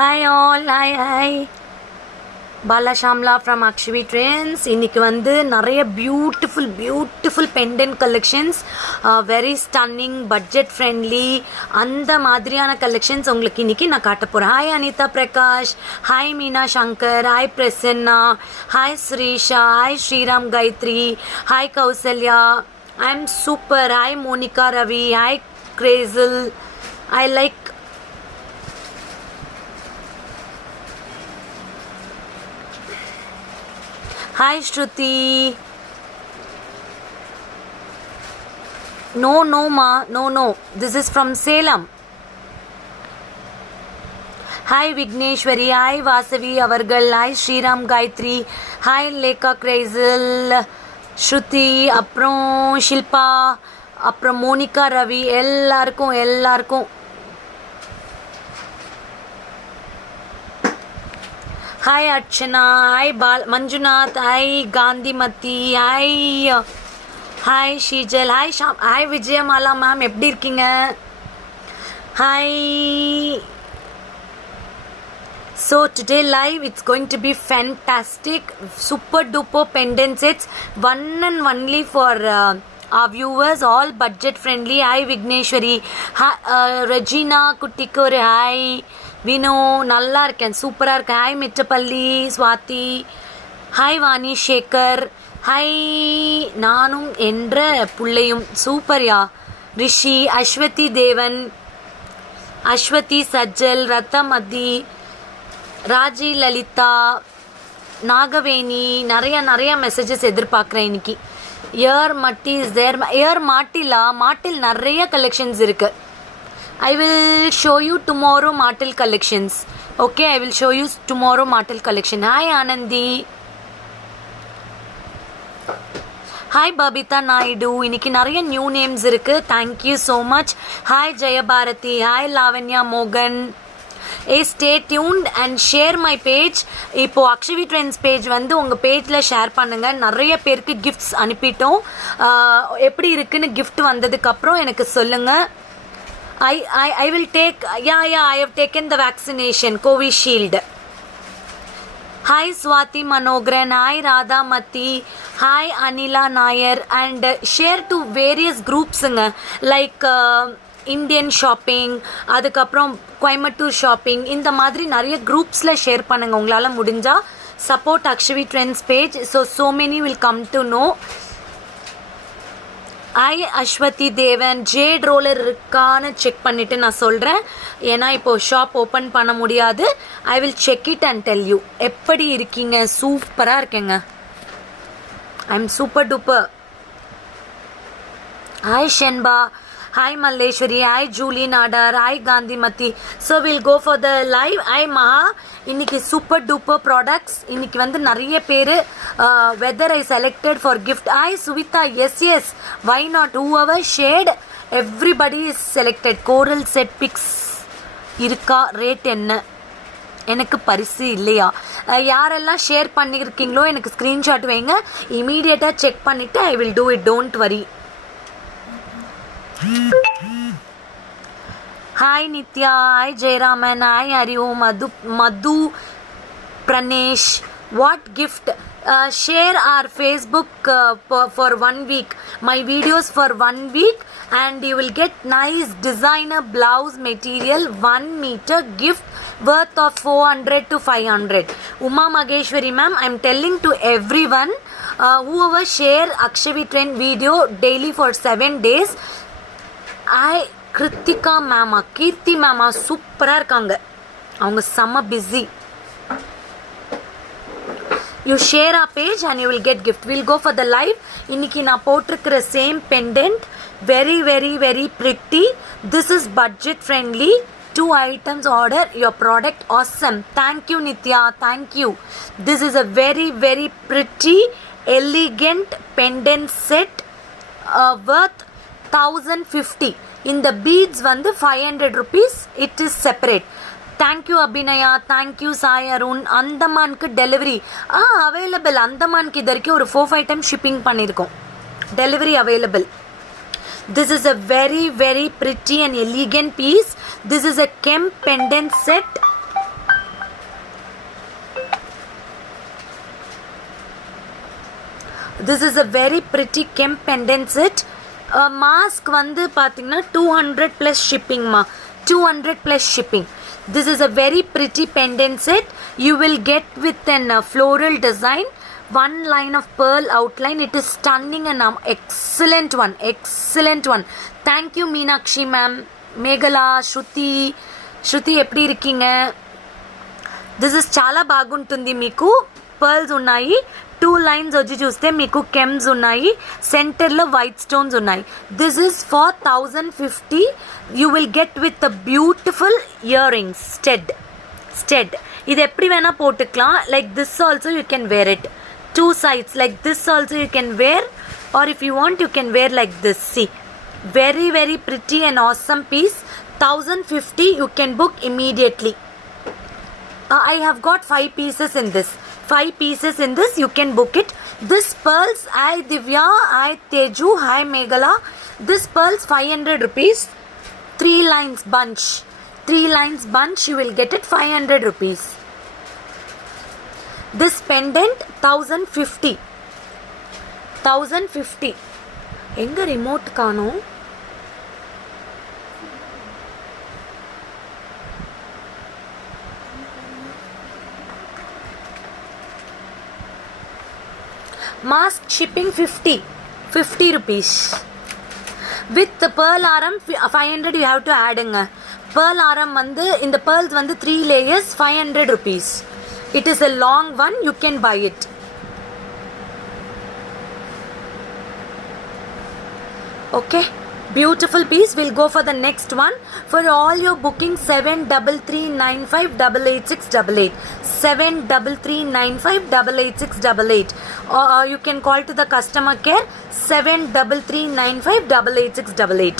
Hi all, hi. Bala Shamla from Akshvi Trends. இன்னைக்கு வந்து நிறைய beautiful pendant collections, very stunning, budget friendly, அந்த மாதிரியான collections உங்களுக்கு இன்னைக்கு நான் காட்ட போறேன். Hi Anita Prakash, hi Meena Shankar, hi Prasanna, hi Srisha, hi Sriram Gayatri, hi Kausalya. I'm super. Hi Monica Ravi, hi Crazel. I like Hi Shruti. No ma, no. This is from Salem. Hi Vigneshwari, hi Vasavi Avargal, hi Sriram Gayatri, hi Lekha Crazel, Shruti, அப்புறம் ஷில்பா, அப்புறம் Monica Ravi, எல்லாருக்கும் Hi Archana, hi Manjunath, hi Gandhimati, hi Shijal, hi Sham, hi Vijayamala ma'am, எப்படி இருக்கீங்க? Hi. So today live it's going to be fantastic, super duper pendant sets, one and only for our viewers, all budget friendly. Hi Vigneshwari, hi Regina Kuttikore, hi Vino, நல்லா இருக்கேன், சூப்பராக இருக்கேன். Hi மிச்சப்பள்ளி Swathi, hi Vani Sekar, hi நானும் என்ற புள்ளையும், சூப்பர்யா. ரிஷி, அஸ்வதி தேவன், அஸ்வதி சஜ்ஜல், ரத்தமதி, ராஜி லலிதா, நாகவேணி, நிறைய மெசேஜஸ் எதிர்பார்க்குறேன் இன்னைக்கு. Year mitti is there, year மாட்டில் நிறைய கலெக்ஷன்ஸ் இருக்குது. I will show you tomorrow Martel collections. Okay, I will show you tomorrow Martel collection. Hi Anandi. Hi Babita Naidu. இன்னைக்கு நிறைய நியூ நேம்ஸ் இருக்கு. Thank you so much. Hi Jayabharati. Hi Lavanya Mogan. Stay tuned and share my page. இப்போ Akshavi trends page வந்து உங்கள் பேஜில் share பண்ணுங்கள். நிறைய பேருக்கு கிஃப்ட்ஸ் அனுப்பிட்டோம். எப்படி இருக்குன்னு கிஃப்ட் வந்ததுக்கப்புறம் எனக்கு சொல்லுங்கள். I will take, I have taken the vaccination, Covishield. Hi Swati Manogran, hi Radha Mati, hi Anila Nair, and share to various groups like Indian shopping, அதுக்கப்புறம் கோயம்புத்தூர் ஷாப்பிங், இந்த மாதிரி நிறைய குரூப்ஸில் ஷேர் பண்ணுங்கள் உங்களால் முடிஞ்சால். Support Akshavi trends page, so many will come to know. Aswathi Devan, jade roller இருக்கான்னு check பண்ணிவிட்டு நான் சொல்கிறேன். ஏன்னா இப்போது ஷாப் ஓப்பன் பண்ண முடியாது. I will check it and tell you. எப்படி இருக்கீங்க? சூப்பராக இருக்கேங்க. I am super duper. Hi Shenba, hi Malleswari, hi Julie Nadar, hi Gandhimathi. So will go for the live. Hi Maha. இன்னைக்கு சூப்பர் டூப்பர் ப்ராடக்ட்ஸ். இன்னைக்கு வந்து நிறைய பேர் whether I selected for gift. Hi Suvitha, yes why not, whoever shared everybody is selected. Coral set pics இருக்கா? Rate என்ன? எனக்கு பரிசு இல்லையா? யாரெல்லாம் ஷேர் பண்ணியிருக்கீங்களோ எனக்கு ஸ்க்ரீன்ஷாட் வைங்க. இமீடியட்டாக செக் பண்ணிவிட்டு I will do it, don't worry. Hi Nitya, hi Jayaraman, hi Hariom, Madhu Pranesh. What gift? Share our Facebook for 1 week. My videos for 1 week and you will get nice designer blouse material 1 meter gift worth of 400 to 500. Uma Mageshwari ma'am, I'm telling to everyone, whoever share Akshavi Trend video daily for 7 days, Kiruthika மேமா, கீர்த்தி மேமா சூப்பராக இருக்காங்க. அவங்க செம்ம busy. You share a page and you will get gift. Will go for the live. இன்னைக்கு நான் போட்டிருக்கிற same pendant, very pretty. This is budget friendly. 2 items order, your product awesome. Thank you Nitya, thank you. This is a very pretty elegant pendant set worth 1050. இந்த beads வந்து 500 rupees. It is separate. Thank you Abhinaya, thank you Sai Arun. அந்தமானுக்கு delivery available. அந்தமானுக்கு இது வரைக்கும் ஒரு 4-5 time shipping பண்ணியிருக்கோம். Delivery available. This is a very pretty and elegant piece. This is a Kemp pendant set. This is a very pretty Kemp pendant set. Mask வந்து பார்த்தீங்கன்னா 200 plus shipping ma, 200 plus shipping. This is a very pretty pendant set. You will get with an floral design, one line of pearl outline. It is stunning and excellent one, excellent one. Thank you Meenakshi ma'am. Meghala, Shruti ఎప్పుడు இருக்கீங்க? This is చాలా బాగుంటుంది. మీకు pearls ఉన్నాయి, 2 lines వచ్చి చూస్తే మీకు kems ఉన్నాయి, సెంటర్లో వైట్ స్టోన్స్ ఉన్నాయి. This is for 1050. You will get with the beautiful earrings, stud. இது எப்படி வேணா போட்டுக்கலாம். Like this also you can wear it. 2 sides like this also you can wear, or if you want you can wear like this. See, very very pretty and awesome piece. 1050. You can book immediately. I have got 5 pieces in this. 5 pieces in this. You can book it. This pearls, hi Divya, hi Teju, hi Meghala. This pearls 500 rupees. 3 lines bunch. 3 lines bunch. You will get it 500 rupees. This pendant 1050. 1050. எங்க remote காணோம்? Mask shipping 50 rupees. With the pearl aram 500 you have to add inga. Pearl aram வந்து இந்த pearls வந்து 3 layers 500 rupees. It is a long one, you can buy it. Okay, beautiful piece. We'll go for the next one. For all your booking 7339588688, 7339588688, or you can call to the customer care 7339588688.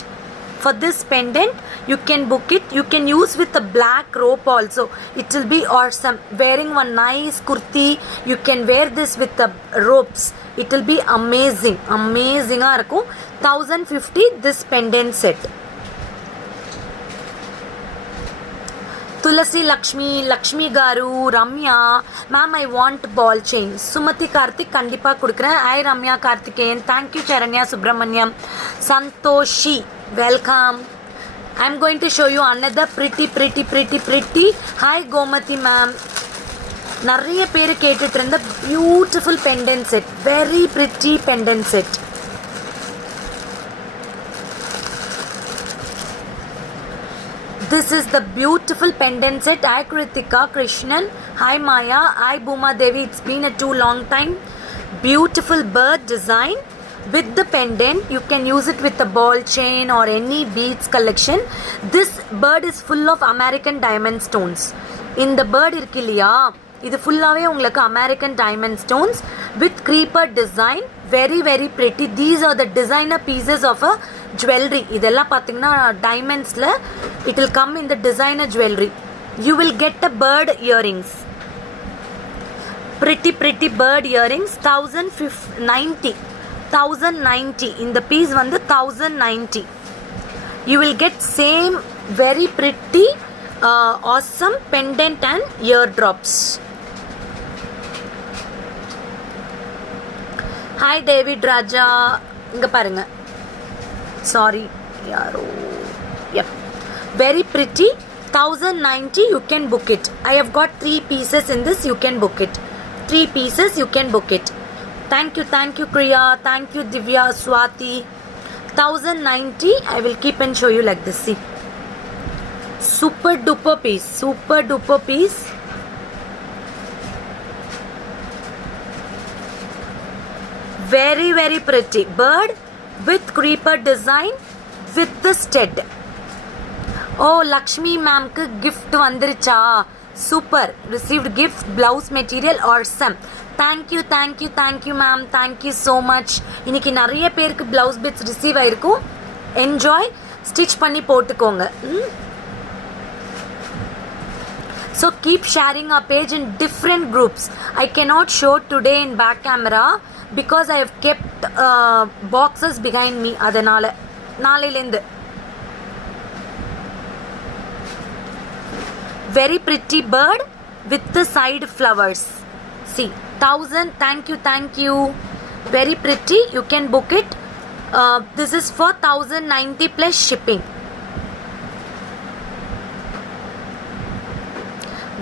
For this pendant you can book it. You can use with the black rope also. It will be awesome. Wearing one nice kurti, you can wear this with the ropes. It will be amazing. Amazing ah irukum. 1050 this pendant set. Tulasi Lakshmi garu, Ramya ma'am, I want ball chain. Sumati Karthik kandipa kudukren. Hi Ramya Karthikeyan. Thank you Charanya Subramanyam. Santoshi, welcome. I'm going to show you another pretty. Hi Gomati ma'am. நிறைய பேர் கேட்டுட்டு இருந்த beautiful pendant set, very pretty pendant set. This is the beautiful pendant set. Hi Kritika Krishnan. Hi Maya. Hi Bhuma Devi. It's been a too long time. Beautiful bird design with the pendant. You can use it with the ball chain or any beads collection. This bird is full of American diamond stones. In the bird இருக்கு இல்லையா, இது ஃபுல்லாவே உங்களுக்கு American diamond stones with creeper design. Very very pretty. These are the designer pieces of a jewelry. இதெல்லாம் பாத்தீங்கன்னா diamondsல it will come in the designer jewelry. You will get a bird earrings. Pretty bird earrings. 1090. In the piece வந்து 1090. You will get same very pretty awesome pendant and eardrops. Hi David Raja. இங்க பாருங்க, sorry yaro. Yep, very pretty. 1090. You can book it. I have got 3 pieces in this. You can book it. 3 pieces you can book it. Thank you Kriya. Thank you Divya, Swati. 1090. I will keep and show you like this. See, super duper piece. Very very pretty bird with creeper design with the stud. Oh, Lakshmi ma'am ku gift vandiricha. Super, received gift, blouse material awesome. Thank you ma'am. Thank you so much. இன்னைக்கு நிறைய பேருக்கு blouse bits receive ஆயிருக்கும். Enjoy, stitch பண்ணி போட்டுக்கோங்க. So keep sharing our page in different groups. I cannot show today in back camera because I have kept boxes behind me. அதனால நாளையிலேந்து very pretty bird with the side flowers. See, 1000. Thank you very pretty. You can book it. This is for 1090 plus shipping.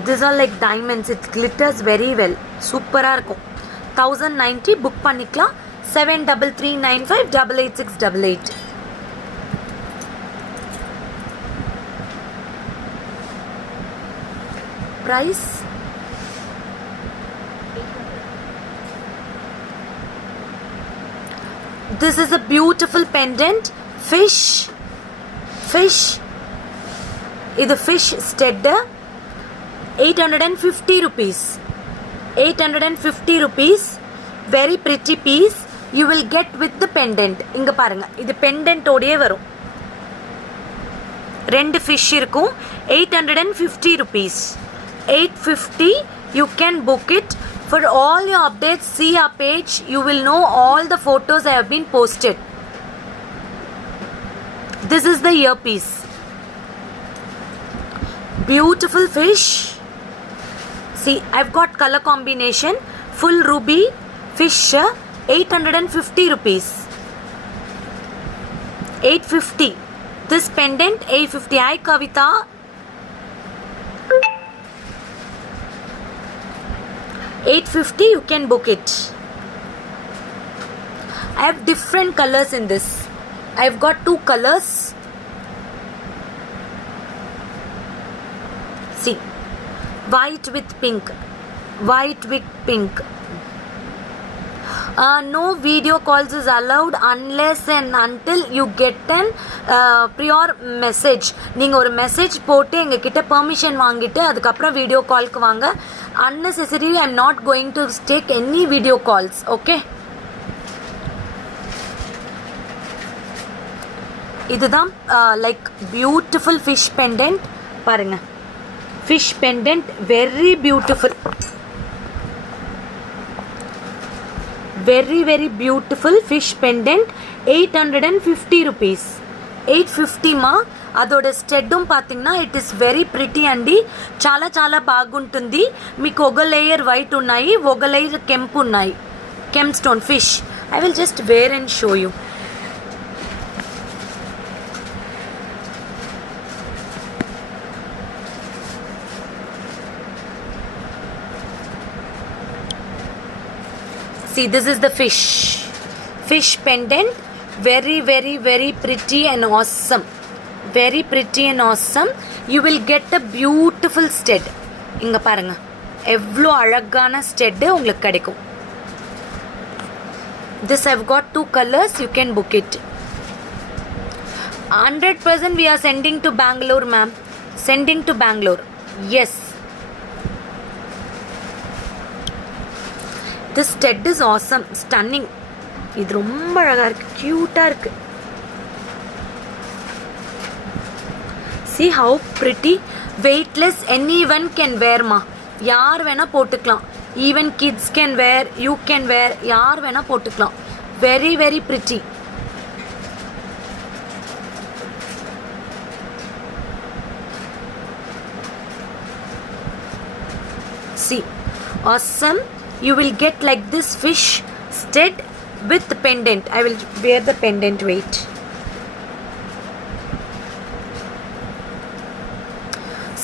These are like diamonds. It glitters very well. Super ah irukum. 1090 book pannikala. 7339588688. Price? This is a beautiful pendant. Fish. This fish stud. 850 rupees. 850 rupees. Very pretty piece. You will get with the pendant. Inga paranga. This pendant odiye varum. Rendu fish irukum. 850 rupees. 850. You can book it. For all your updates, see our page. You will know all the photos I have been posted. This is the earpiece. Beautiful fish. See, I've got color combination. Full ruby fish. 850 rupees. 850. This pendant 850. Hi Kavita. $850. You can book it. I have different colors in this. I've got 2 colors. See, white with pink. White with pink. No video calls is allowed unless and until you get an prior message. நீங்க ஒரு message போட்டு எங்க கிட்ட permission வாங்கிட்டு அதுக்கு அப்புறம் video Calc வாங்க. Unnecessarily I am not going to take any video calls. Okay? இதுதான் like beautiful fish pendant. பாருங்க. Fish pendant very beautiful. Very very beautiful fish pendant. 850 rupees. 850 ma. అదోడ స్టెడ్డం పాతీங்கன்னா ఇట్ ఇస్ వెరీ ప్రిటీ అండి. చాలా చాలా బాగుంటుంది. మీకు ఒక లేయర్ వైట్ ఉన్నాయి, ఒక లేయర్ కెంపు ఉన్నాయి. Gem stone fish. I will just wear and show you. See, this is the fish pendant. Very very very pretty and awesome. Very pretty and awesome. You will get a beautiful stud. இங்க பாருங்க எவ்வளோ அழகான stud உங்களுக்கு கிடைக்கும். This I've got 2 colors. You can book it. 100% we are sending to Bangalore, ma'am. Sending to Bangalore. Yes. This stud is awesome. Stunning. இது ரொம்ப அழகா இருக்கு. கியூட்டா இருக்கு. See how pretty. Weightless. Anyone can wear ma. யார் வேணா போட்டுக்கலாம். Even kids can wear. You can wear. யார் வேணா போட்டுக்கலாம். Very very pretty. See, awesome. You will get like this fish stud with the pendant. I will wear the pendant. Wait.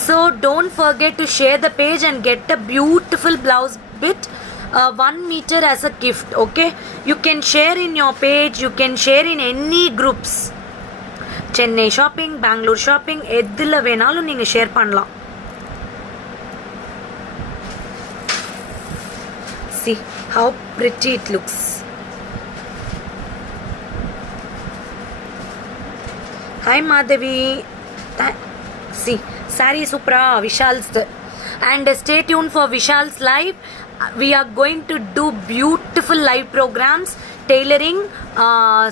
So don't forget to share the page and get a beautiful blouse bit 1 meter as a gift. Okay, you can share in your page. You can share in any groups. Chennai shopping, Bangalore shopping, எதுல வேணாலும் நீங்க share பண்ணலாம். See how pretty it looks. Hi Madhavi. See, saree supra Vishal's. And stay tuned for Vishal's live. We are going to do beautiful live programs, tailoring,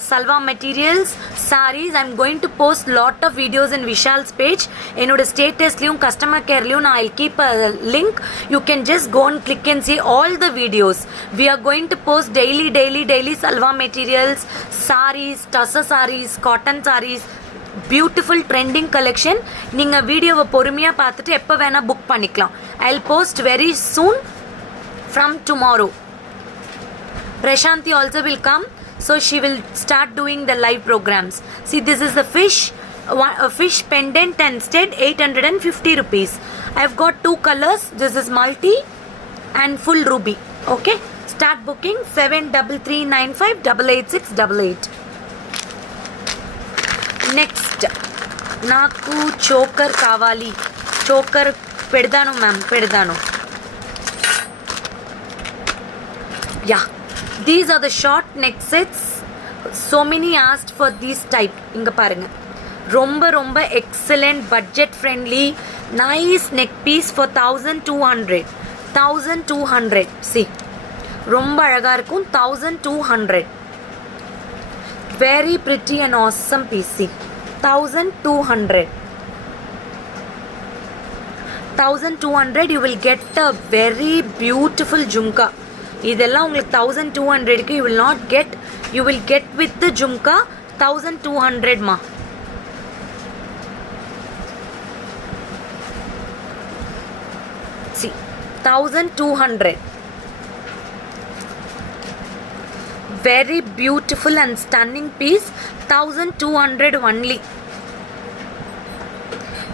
salwa materials, sarees. I'm going to post lot of videos in Vishal's page. Enoda status liyum customer care liyum I'll keep a link. You can just go and click and see all the videos. We are going to post daily salwa materials, sarees, tussar sarees, cotton sarees. Beautiful trending collection. நீங்க வீடியோவை பொறுமையா பார்த்துட்டு எப்ப வேணா book பண்ணிக்கலாம். I'll post very soon from tomorrow. Prashanti also will come, so she will start doing the live programs. See, this is the fish, a fish pendant and stud, 850 rupees. I have got two colors. This is multi and full ruby. Okay, start booking 7339588688. Next, నాకు choker కావాలి. Choker పెడదాను ma'am, పెడదాను. Yeah, these are the short neck sets. So many asked for these type. இங்க பாருங்க, ரொம்ப excellent, budget friendly, nice neck piece for 1200. See, ரொம்ப அழகா இருக்கும். 1200. Very pretty and awesome piece. See, 1200. 1200 you will get a very beautiful jhumka. இதெல்லாம் உங்களுக்கு 1200க்கு you will not get, you will get with the jhumka 1200 ma. See, 1200. Very beautiful and stunning piece. 1200 only.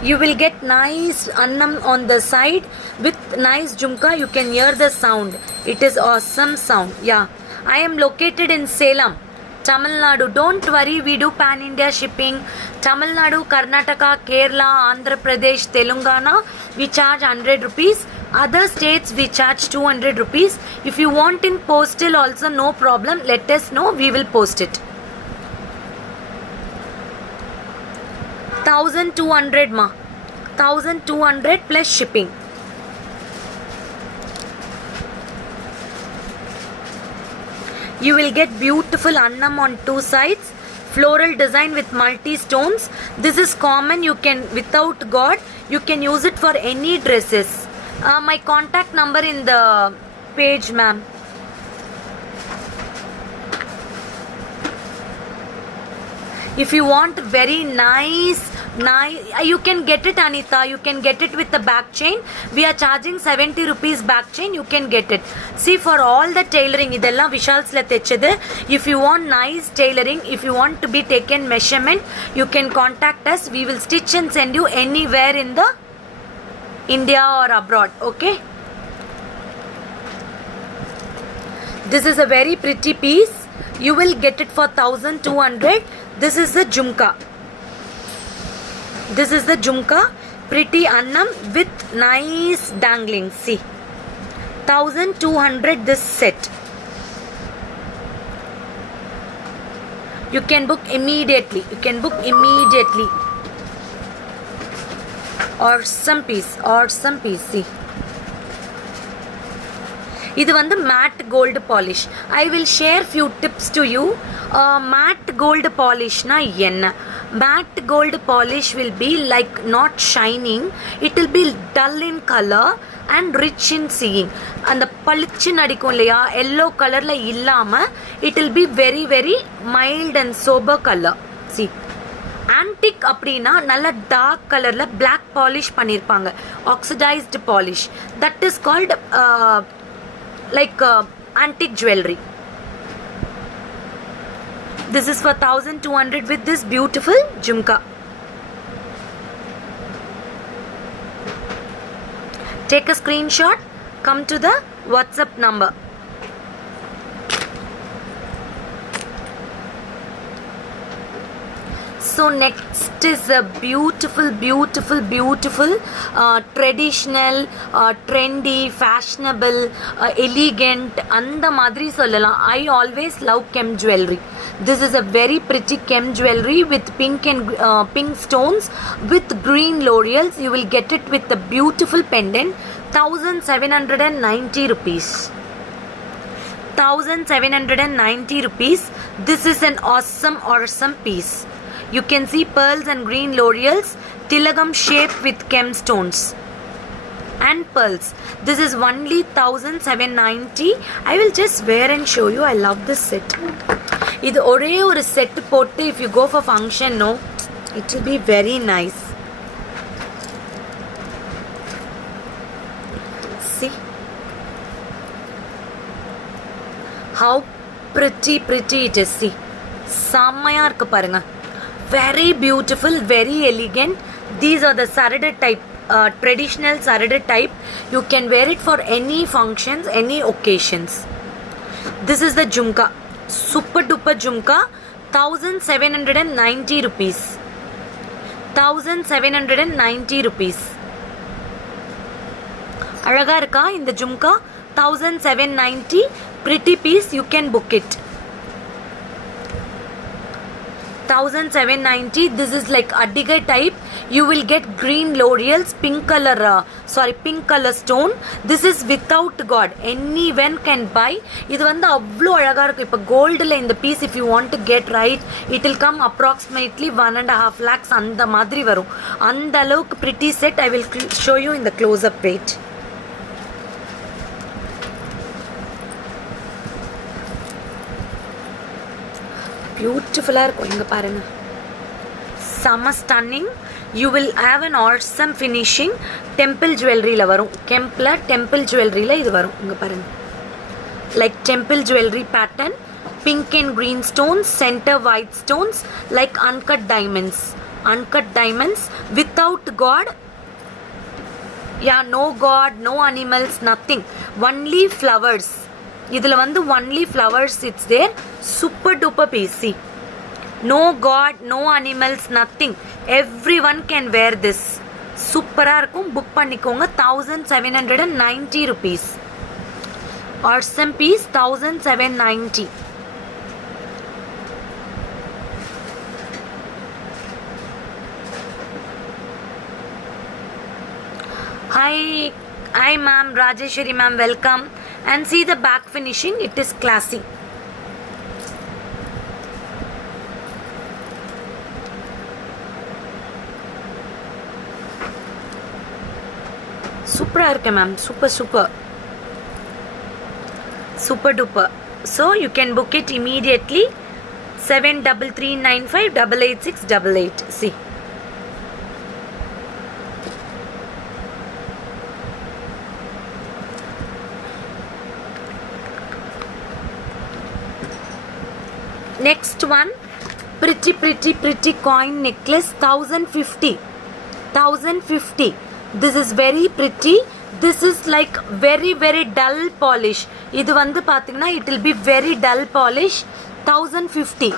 You will get nice annam on the side with nice jhumka. You can hear the sound. It is awesome sound. Yeah, I am located in Salem, Tamil Nadu. Don't worry, we do pan India shipping. Tamil Nadu, Karnataka, Kerala, Andhra Pradesh, Telangana, we charge 100 rupees. Other states we charge 200 rupees. If you want in postal also, no problem, let us know, we will post it. 1200 ma. 1200 plus shipping. You will get beautiful annam on two sides, floral design with multi stones. This is common. You can, without God, you can use it for any dresses. My contact number in the page, ma'am. If you want very nice, you can get it, Anita. You can get it with the back chain. We are charging 70 rupees back chain. You can get it. See, for all the tailoring, idella Vishal's la techede. If you want nice tailoring, if you want to be taken measurement, you can contact us. We will stitch and send you anywhere in the India or abroad. Okay. This is a very pretty piece. You will get it for 1200. This is the jhumka. This is the jhumka. Pretty annam with nice dangling. See, 1200 this set. You can book immediately. You can book immediately. Awesome piece. Awesome piece. See, இது வந்து matte gold polish. I will share few tips to you. Matte gold polish na enna? Matte gold polish will be like not shining. It will be dull in color and rich in seeing. அந்த பளிச்சு நடிக்கும் இல்லையா, yellow கலர்ல இல்லாம it will be very very mild and sober color. See, antique அப்படின்னா நல்ல dark கலர்ல black polish பண்ணிருப்பாங்க, oxidized polish. That is called like antique jewelry. This is for 1200 with this beautiful jhumka. Take a screenshot, come to the WhatsApp number. So next is a beautiful traditional, trendy, fashionable, elegant, அந்த மாதிரி சொல்லலாம். I always love Kem jewelry. This is a very pretty Kem jewelry with pink and pink stones with green laurels. You will get it with a beautiful pendant. 1790 rupees. 1790 rupees. This is an awesome piece. You can see pearls and green laurels, tilagam shape with Kem stones and pearls. This is only 1790. I will just wear and show you. I love this set. இது ஒரே ஒரு set போட்டு if you go for function, no, it will be very nice. See how pretty it is. See, செம்மையா இருக்கு பாருங்க. Very beautiful, very elegant. These are the sarada type, traditional sarada type. You can wear it for any functions, any occasions. This is the jhumka, super duper jhumka, 1790 rupees. 1790 rupees. அழகா இருக்கா இந்த jhumka? 1790, pretty piece. You can book it. 1790. This is like Adigai type. You will get green laurels, pink color stone. This is without God. Anyone can buy. இது வந்து அவ்வளோ அழகா இருக்கும். இப்போ கோல்டில் இந்த piece if you want to get right, it will come approximately 1.5 lakhs அந்த மாதிரி வரும். அந்த அளவுக்கு pretty set. I will show you in the close up weight. பியூட்டிஃபுல்லாக இருக்கும். இங்கே பாருங்கள், செம்ம stunning. You will have an awesome finishing. Temple ஜுவல்லரியில் வரும். டெம்பிள் ஜுவல்லரியில் இது வரும். இங்கே பாருங்கள், like temple jewellery pattern, pink and green stones, centre white stones, like uncut diamonds without gold. No god, no animals, nothing. Only flowers. இதில் வந்து only flowers it's there. Super duper piece. See, no god, no animals, nothing. Everyone can wear this. சூப்பராக இருக்கும். Book பண்ணிக்கோங்க. 1790 rupees. Awesome piece. 1790. Hi ma'am, Rajeshwari ma'am, welcome. And see the back finishing, it is classy. Super irukku ma'am, super duper. So you can book it immediately. 7339588688. See, next one, pretty coin necklace, 1050. This is very pretty. This is like very dull polish. இது வந்து பாத்தீங்கன்னா it will be very dull polish. 1050.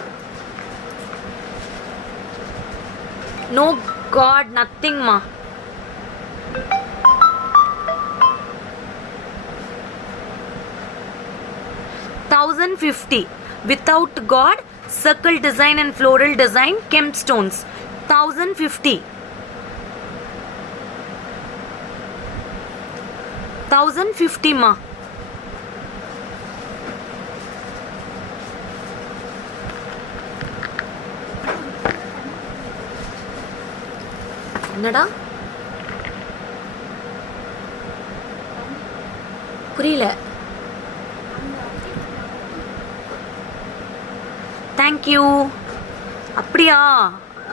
No god, nothing ma. $1,050 without god, circle design and floral design, kemp stones. 1050. 1050 ma. என்னடா புரியல? Thank you. அப்படியா?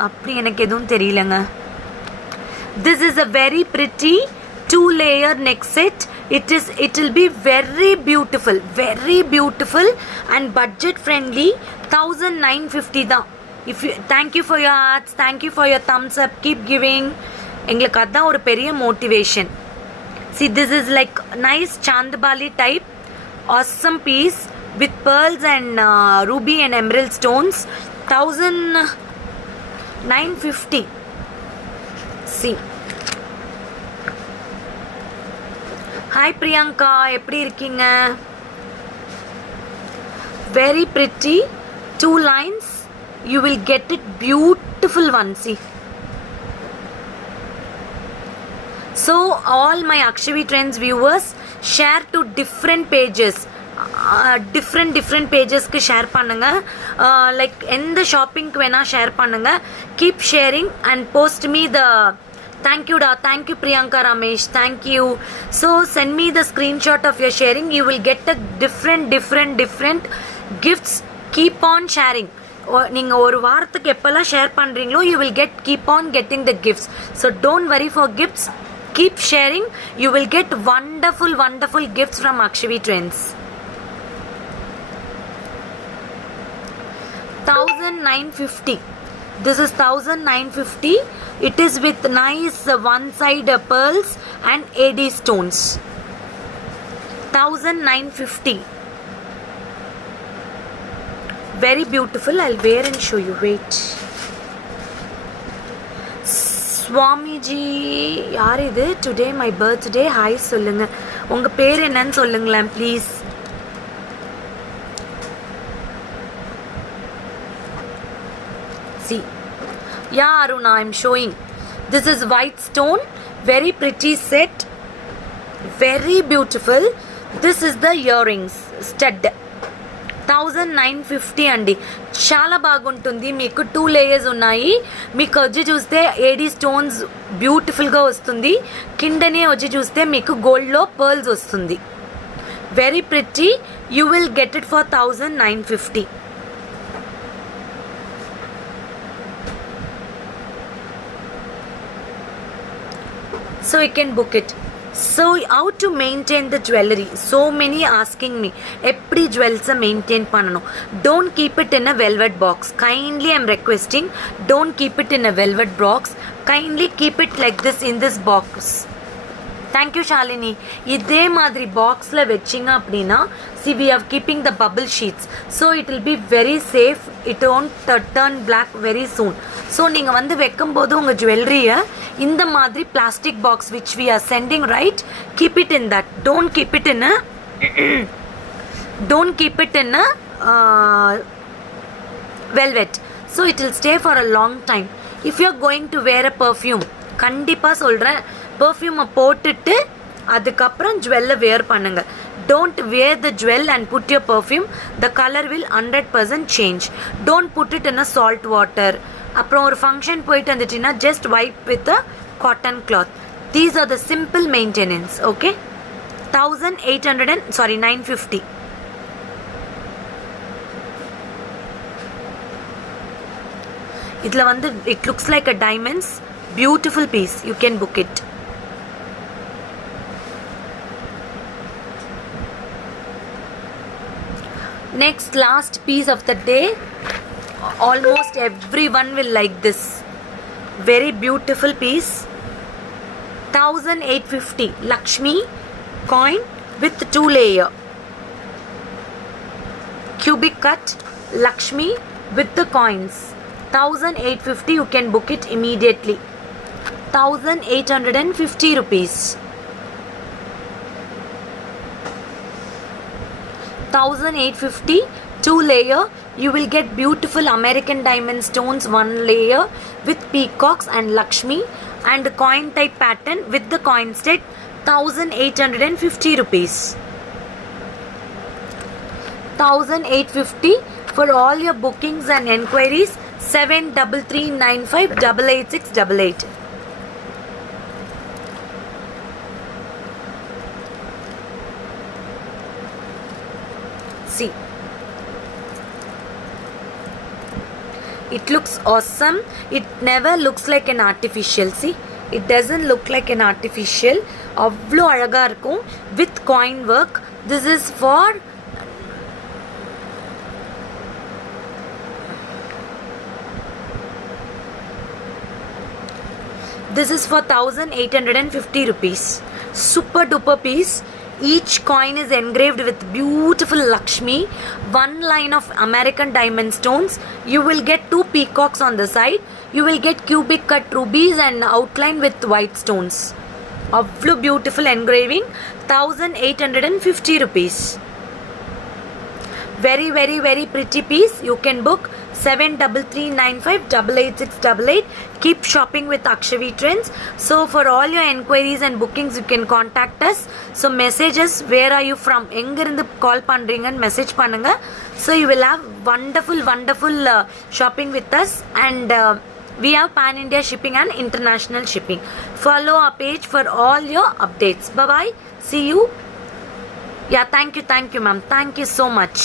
அப்படி எனக்கு எதுவும் தெரியலங்க. This is a very pretty 2-layer neck set. It will be very beautiful and budget friendly. 1950 தான். Thank you for your hearts, thank you for your thumbs up, keep giving. எங்களுக்கு அதான் ஒரு பெரிய motivation. See, this is like nice Chandbali type, awesome piece with pearls and ruby and emerald stones. 1950. See. Hi Priyanka, எப்படி இருக்கீங்க? Very pretty, 2 lines. You will get it beautiful one. See. So all my Akshavi Trends viewers, share to different pages. different pagesக்கு share பண்ணுங்க. Like எந்த ஷாப்பிங்க்கு வேணா share பண்ணுங்க. Keep sharing and post me the தேங்க்யூடா. Thank you Priyanka Ramesh, thank you. So send me the screenshot of your sharing. You will get a different gifts. Keep on sharing. நீங்கள் ஒரு வாரத்துக்கு எப்போல்லாம் ஷேர் பண்ணுறீங்களோ you will keep on getting the gifts. So don't worry for gifts. Keep sharing. You will get wonderful gifts from Akshavi Trends. 1950. This is 1950. It is with nice one side pearls and AD stones. 1950. Very beautiful. I'll wear and show you. Wait. Swamiji, யார் இது? Today my birthday. Hi சொல்லுங்க. உங்க பேர் என்னன்னு சொல்லுங்களேன் please. See. Yeah, Aruna, I'm showing. This is white stone. Very pretty set. Very beautiful. This is the earrings. Stud. 1950 అండి. చాలా బాగుంటుంది. మీకు 2 లేయర్స్ ఉన్నాయి. మీకు వచ్చి చూస్తే ఏడీ స్టోన్స్ బ్యూటిఫుల్గా వస్తుంది. కిందనే వచ్చి చూస్తే మీకు గోల్డ్లో పర్ల్స్ వస్తుంది. Very pretty. You will get it for 1950. So you can book it. So how to maintain the jewelry? So many asking me. Every jewels maintain panano. Don't keep it in a velvet box. Kindly I'm requesting. Don't keep it in a velvet box. Kindly keep it like this in this box. Thank you Shalini. இதே மாதிரி பாக்ஸில் வச்சிங்க அப்படின்னா see we are keeping the bubble sheets, so it will be very safe. It won't turn black very soon. So நீங்கள் வந்து வைக்கும்போது உங்கள் ஜுவல்லரியை இந்த மாதிரி plastic box which we are sending, right? Keep it in that. Don't keep it in a velvet. So it will stay for a long time. If you are going to wear a perfume, கண்டிப்பாக சொல்கிறேன், பர்ஃப்யூமை போட்டுட்டு அதுக்கப்புறம் ஜுவல்லை வேர் பண்ணுங்க. Don't wear the jewel and put your perfume. The color will 100% change. Don't put it in a salt water. அப்புறம் ஒரு function போயிட்டு வந்துட்டீங்கன்னா just wipe with a cotton cloth. These are the simple maintenance. Okay, 950. இதில் வந்து it looks like a diamonds. Beautiful piece. You can book it. Next, last piece of the day. Almost everyone will like this. Very beautiful piece. 1850. Lakshmi coin with 2 layer. Cubic cut Lakshmi with the coins. 1850. You can book it immediately. 1850 rupees. 1850. 2 layer. You will get beautiful American diamond stones 1 layer with peacocks and Lakshmi and coin type pattern with the coin set. 1850 rupees. 1850. For all your bookings and enquiries, 7339588688. See, it looks awesome. It never looks like an artificial. See, it doesn't look like an artificial. அவ்வளோ அழகாக இருக்கும் with coin work. This is for This is for 1850 rupees. Super duper piece. Each coin is engraved with beautiful Lakshmi. 1 line of American diamond stones. You will get 2 peacocks on the side. You will get cubic cut rubies and outline with white stones. Avlo beautiful engraving. 1850 rupees. Very very very pretty piece. You can book 7339588688. Keep shopping with Akshavi Trends. So for all your enquiries and bookings, you can contact us. So messages, where are you from? எங்க இருந்து கால் பண்றீங்கன்னு message பண்ணுங்க. So you will have wonderful shopping with us, and we have pan India shipping and international shipping. Follow our page for all your updates. Bye bye. See you. Yeah, thank you ma'am. Thank you so much.